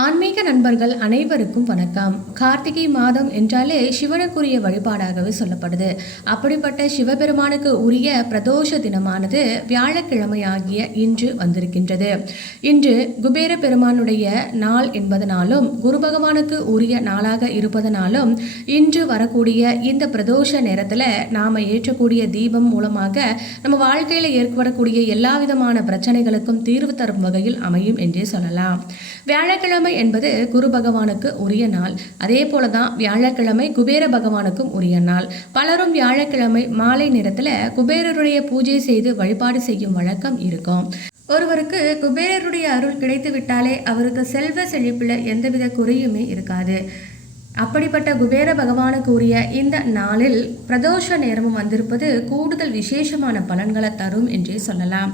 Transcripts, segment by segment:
ஆன்மீக நண்பர்கள் அனைவருக்கும் வணக்கம். கார்த்திகை மாதம் என்றாலே சிவனுக்குரிய வழிபாடாகவே சொல்லப்படுது. அப்படிப்பட்ட சிவபெருமானுக்கு உரிய பிரதோஷ தினமானது வியாழக்கிழமை ஆகிய இன்று வந்திருக்கின்றது. இன்று குபேர பெருமானுடைய நாள் என்பதனாலும் குரு பகவானுக்கு உரிய நாளாக இருப்பதனாலும் இன்று வரக்கூடிய இந்த பிரதோஷ நேரத்தில் நாம் ஏற்றக்கூடிய தீபம் மூலமாக நம்ம வாழ்க்கையில் ஏற்படக்கூடிய எல்லா விதமான பிரச்சனைகளுக்கும் தீர்வு தரும் வகையில் அமையும் என்றே சொல்லலாம். வியாழக்கிழமை என்பது குரு பகவானுக்கு உரிய நாள். அதே போல தான் வியாழக்கிழமை குபேர பகவானுக்கும் உரிய நாள். பலரும் வியாழக்கிழமை மாலை நேரத்தில் குபேரருடைய பூஜை செய்து வழிபாடு செய்யும் வழக்கம் இருக்கும். ஒருவருக்கு குபேரருடைய அருள் கிடைத்து விட்டாலே அவருக்கு செல்வ செழிப்பில் எந்தவித குறையுமே இருக்காது. அப்படிப்பட்ட குபேர பகவானுக்கு உரிய இந்த நாளில் பிரதோஷ நேரமும் வந்திருப்பது கூடுதல் விசேஷமான பலன்களை தரும் என்றே சொல்லலாம்.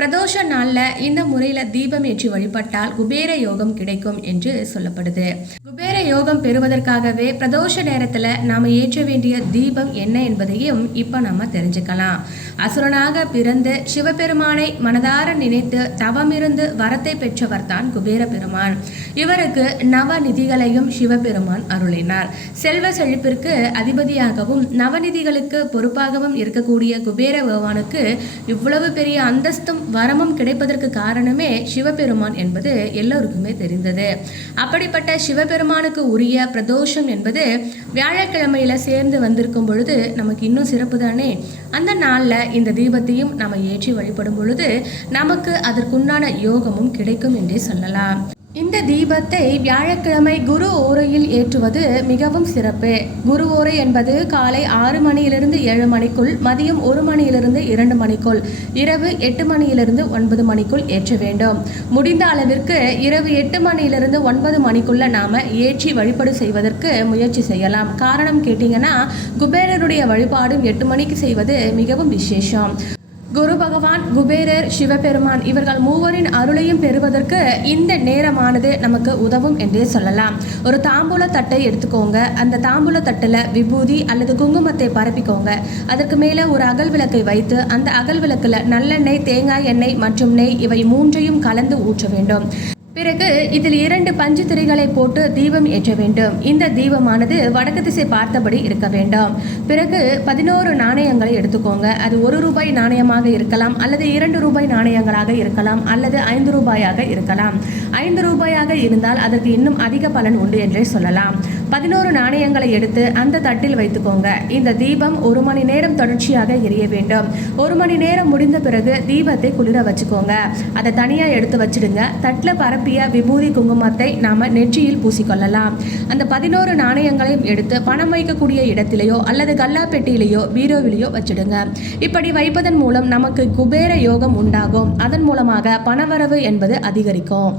பிரதோஷ நாளில் இந்த முறையில் தீபம் ஏற்றி வழிபட்டால் குபேர யோகம் கிடைக்கும் என்று சொல்லப்படுது. குபேர யோகம் பெறுவதற்காகவே பிரதோஷ நேரத்தில் நாம் ஏற்ற வேண்டிய தீபம் என்ன என்பதையும் இப்போ நம்ம தெரிஞ்சுக்கலாம். அசுரனாக பிறந்து சிவபெருமானை மனதார நினைத்து தவமிருந்து வரத்தை பெற்றவர் தான் குபேர பெருமான் இவருக்கு நவநிதிகளையும் சிவபெருமான் அருளினார். செல்வ செழிப்பிற்கு அதிபதியாகவும் நவநிதிகளுக்கு பொறுப்பாகவும் இருக்கக்கூடிய குபேர பகவானுக்கு இவ்வளவு பெரிய அந்தஸ்தும் வரமும் கிடைப்பதற்கு காரணமே சிவபெருமான் என்பது எல்லோருக்குமே தெரிந்தது. அப்படிப்பட்ட சிவபெருமானுக்கு உரிய பிரதோஷம் என்பது வியாழக்கிழமையில சேர்ந்து வந்திருக்கும் பொழுது நமக்கு இன்னும் சிறப்பு தானே? அந்த நாளில் இந்த தீபத்தையும் நம்ம ஏற்றி வழிபடும் பொழுது நமக்கு அதற்குண்டான யோகமும் கிடைக்கும் என்றே சொல்லலாம். இந்த தீபத்தை வியாழக்கிழமை குரு ஓரையில் ஏற்றுவது மிகவும் சிறப்பு. குரு ஓரை என்பது காலை ஆறு மணியிலிருந்து ஏழு மணிக்குள் மதியம் ஒரு மணியிலிருந்து இரண்டு மணிக்குள் இரவு எட்டு மணியிலிருந்து ஒன்பது மணிக்குள் ஏற்ற வேண்டும். முடிந்த அளவிற்கு இரவு எட்டு மணியிலிருந்து ஒன்பது மணிக்குள்ள நாம ஏற்றி வழிபாடு செய்வதற்கு முயற்சி செய்யலாம். காரணம் கேட்டிங்கன்னா குபேரருடைய வழிபாடும் எட்டு மணிக்கு செய்வது மிகவும் விசேஷம். குரு பகவான் குபேரர் சிவபெருமான் இவர்கள் மூவரின் அருளையும் பெறுவதற்கு இந்த நேரமானது நமக்கு உதவும் என்றே சொல்லலாம். ஒரு தாம்பூல தட்டை எடுத்துக்கோங்க. அந்த தாம்பூல தட்டில் விபூதி அல்லது குங்குமத்தை பரப்பிக்கோங்க. அதற்கு மேலே ஒரு அகல் விளக்கை வைத்து அந்த அகல் விளக்கில் நல்லெண்ணெய் தேங்காய் எண்ணெய் மற்றும் நெய் இவை மூன்றையும் கலந்து ஊற்ற வேண்டும். பிறகு இதில் இரண்டு பஞ்சு திரைகளை போட்டு தீபம் ஏற்ற வேண்டும். இந்த தீபமானது வடக்கு திசை பார்த்தபடி இருக்க வேண்டும். பிறகு பதினோரு நாணயங்களை எடுத்துக்கோங்க. அது ஒரு ரூபாய் நாணயமாக இருக்கலாம் அல்லது இரண்டு ரூபாய் நாணயங்களாக இருக்கலாம் அல்லது ஐந்து ரூபாயாக இருக்கலாம். ஐந்து ரூபாயாக இருந்தால் அதற்கு இன்னும் அதிக பலன் உண்டு என்றே சொல்லலாம். பதினோரு நாணயங்களை எடுத்து அந்த தட்டில் வைத்துக்கோங்க. இந்த தீபம் ஒரு மணி நேரம் தொடர்ச்சியாக எரிய வேண்டும். ஒரு மணி நேரம் முடிந்த பிறகு தீபத்தை குளிர வச்சுக்கோங்க. அதை தனியாக எடுத்து வச்சிடுங்க. தட்டில் பரப்பிய விபூதி குங்குமத்தை நாம் நெற்றியில் பூசிக்கொள்ளலாம். அந்த பதினோரு நாணயங்களையும் எடுத்து பணம் வைக்கக்கூடிய இடத்திலேயோ அல்லது கல்லா பெட்டியிலேயோ பீரோவிலேயோ வச்சிடுங்க. இப்படி வைப்பதன் மூலம் நமக்கு குபேர யோகம் உண்டாகும். அதன் மூலமாக பணவரவு என்பது அதிகரிக்கும்.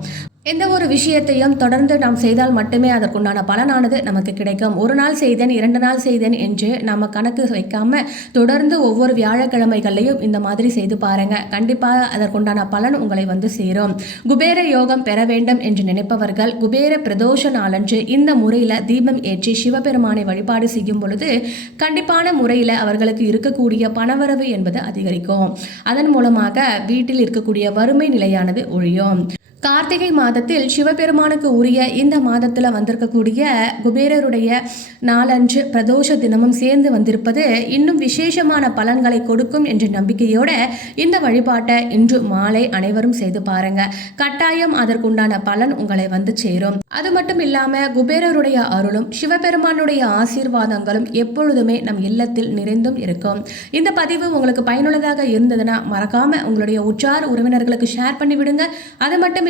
எந்த ஒரு விஷயத்தையும் தொடர்ந்து நாம் செய்தால் மட்டுமே அதற்குண்டான பலனானது நமக்கு கிடைக்கும். ஒரு நாள் செய்தேன் இரண்டு நாள் செய்தேன் என்று நம்ம கணக்கு வைக்காம தொடர்ந்து ஒவ்வொரு வியாழக்கிழமைகளையும் இந்த மாதிரி செய்து பாருங்க. கண்டிப்பாக அதற்குண்டான பலன் உங்களை வந்து சேரும். குபேர யோகம் பெற வேண்டும் என்று நினைப்பவர்கள் குபேர பிரதோஷ நாளன்று இந்த முறையில் தீபம் ஏற்றி சிவபெருமானை வழிபாடு செய்யும் பொழுது கண்டிப்பான முறையில் அவர்களுக்கு இருக்கக்கூடிய பணவரவு என்பது அதிகரிக்கும். அதன் மூலமாக வீட்டில் இருக்கக்கூடிய வறுமை நிலையானது ஒழியும். கார்த்திகை மாதத்தில் சிவபெருமானுக்கு உரிய இந்த மாதத்தில் வந்திருக்கக்கூடிய குபேரருடைய நாலஞ்சு பிரதோஷ தினமும் சேர்ந்து வந்திருப்பது இன்னும் விசேஷமான பலன்களை கொடுக்கும் என்ற நம்பிக்கையோட இந்த வழிபாட்டை இன்று மாலை அனைவரும் செய்து பாருங்க. கட்டாயம் அதற்குண்டான பலன் உங்களை வந்து சேரும். அது மட்டும் இல்லாம குபேரருடைய அருளும் சிவபெருமானுடைய ஆசீர்வாதங்களும் எப்பொழுதுமே நம் இல்லத்தில் நிறைந்தும் இருக்கும். இந்த பதிவு உங்களுக்கு பயனுள்ளதாக இருந்ததுன்னா மறக்காம உங்களுடைய உற்றார் உறவினர்களுக்கு ஷேர் பண்ணி விடுங்க அது மட்டும்